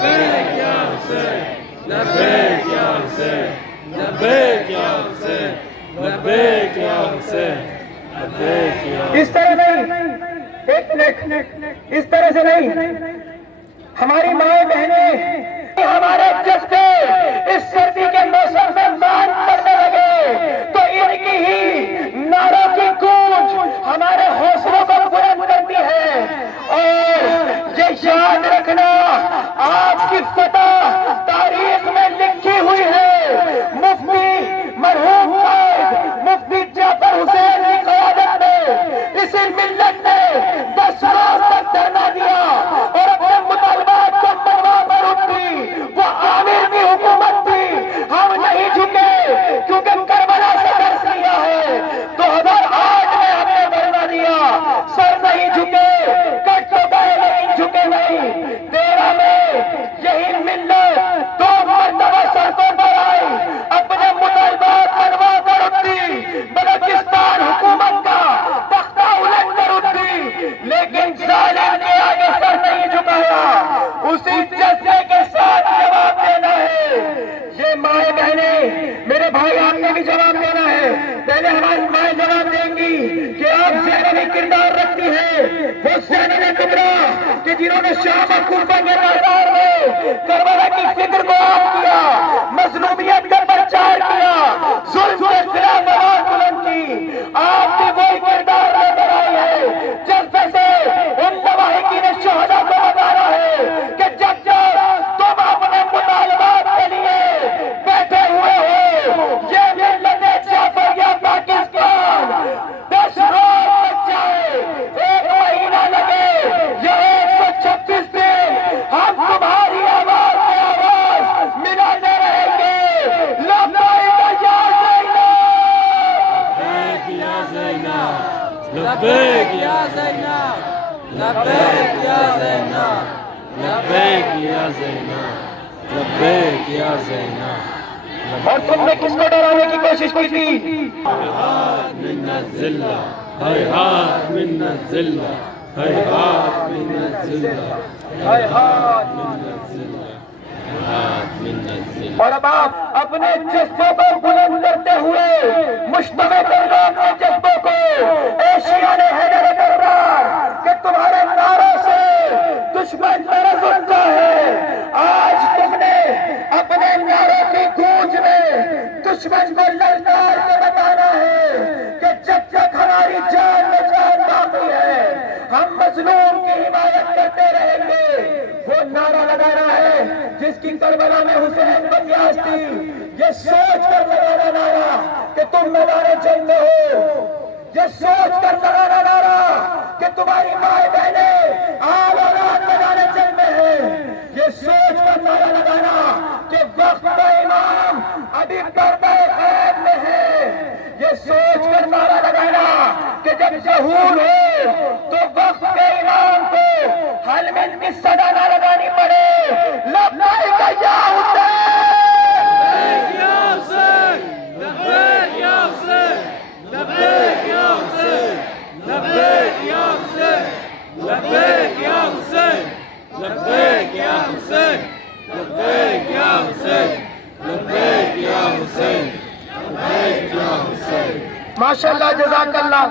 لبیک یا حسین، لبیک یا حسین، لبیک یا حسین، لبیک یا حسین، لبیک یا حسین۔ اس طرح نہیں، ایک منٹ، اس طرح سے نہیں، ہماری مائیں بہنیں ہمارے جذبے اس سردی کے موسم میں مان پڑنے لگے تو ان کی ہی نعروں کی گونج ہمارے حوصلوں کو بلند کرتی ہے۔ اور یہ یاد رکھنا، آپ کی فتح تاریخ میں لکھی ہوئی ہے۔ مفتی مرحوم قائد مفتی جعفر حسین کی قیادت میں اسی ملت نے 10 روز تک دھرنا دیا اور اپنے مطالبات کو منوا پر اٹھی۔ وہ عامر کی حکومت تھی، ہم نہیں جھکے کیونکہ کربلا سے درس لیا ہے۔ 2008 میں ہم نے دھرنا دیا، سر نہیں جھکے، کٹ تو گئے لیکن جھکے نہیں۔ 13 میں یہی ملت 2 مرتبہ سڑکوں پر آئی، اپنے مطالبات منوا کر اٹھی، بلوچستان حکومت کا تختہ الٹ کر اٹھی، لیکن ظالم کے آگے سر نہیں جھکایا۔ اسی جذبے کے ساتھ جواب دینا ہے۔ یہ مائیں بہنیں، میرے بھائی آپ نے بھی جواب دینا ہے۔ پہلے ہماری مائیں جواب دیں گی کہ آپ زینبی کردار رکھتی ہیں، وہ زینب کبریٰ کہ جنہوں نے شام اور کوفہ کے بازار میں کربلا کی فکر کو عام کیا، مظلومیت کا پرچار کیا، ظلم کے خلاف آواز بلند کی۔ آپ بھی وہی کردار لے کر آئی ہے۔ جذبے سے ان لواحقین شہداء کو بتانا ہے کہ جب تم اپنے مطالبات کے لیے بیٹھے ہوئے ہو، یہ ملت جعفر یا پاکستان 10 روز لگ جائے، 1 مہینہ لگے یا 126 دن، ہم تمہاری آواز میں آواز ملاتے رہیں گے۔ لبیک یا زینب، لبیک یا زینب، لبیک یا زینب، لبیک یا زینب، لبیک یا زینب۔ اور تم نے کس کو ڈرانے کی کوشش کی تھی؟ ہیہات من الذلہ، ہیہات من الذلہ، ہیہات من الذلہ، ہیہات من الذلہ، ہیہات من الذلہ۔ اور اب آپ اپنے جذبوں کو بلند کرتے ہوئے مجتمع کر لو اپنے جذبوں کو۔ ایشیان حیدر کرار کہ تمہارے نعروں سے دشمن لرز اٹھتا ہے۔ آج تم نے اپنے نعروں کی گونج میں دشمن کو للکار کے بتانا ہے کہ جب تک ہماری جان میں جان باقی ہے ہم مظلوم کی حمایت کرتے رہیں گے۔ وہ نعرہ لگانا ہے جس کی کربلا میں حسین بنیاد تھی، یہ سوچ کر لگانا نعرہ کہ تم میدان جنگ میں ہو، یہ سوچ کر لگانا نعرہ کہ تمہاری مائیں بہنیں آل اولاد میدان جنگ میں ہے، یہ سوچ کر نعرہ لگانا کہ وقت کا امام ابھی پردہ غیب میں ہے، یہ سوچ کر نعرہ لگانا کہ جب ظہور ہو تو وقت کے امام کو حلمن کی صدا نہ لگانی پڑے۔ لبیک یا لبیک یا حسین، لبیک یا حسین، لبیک یا حسین، لبیک یا حسین، لبیک یا حسین، لبیک یا حسین، لبیک یا حسین، لبیک یا حسین، لبیک یا حسین۔ ماشاءاللہ، جزاک اللہ۔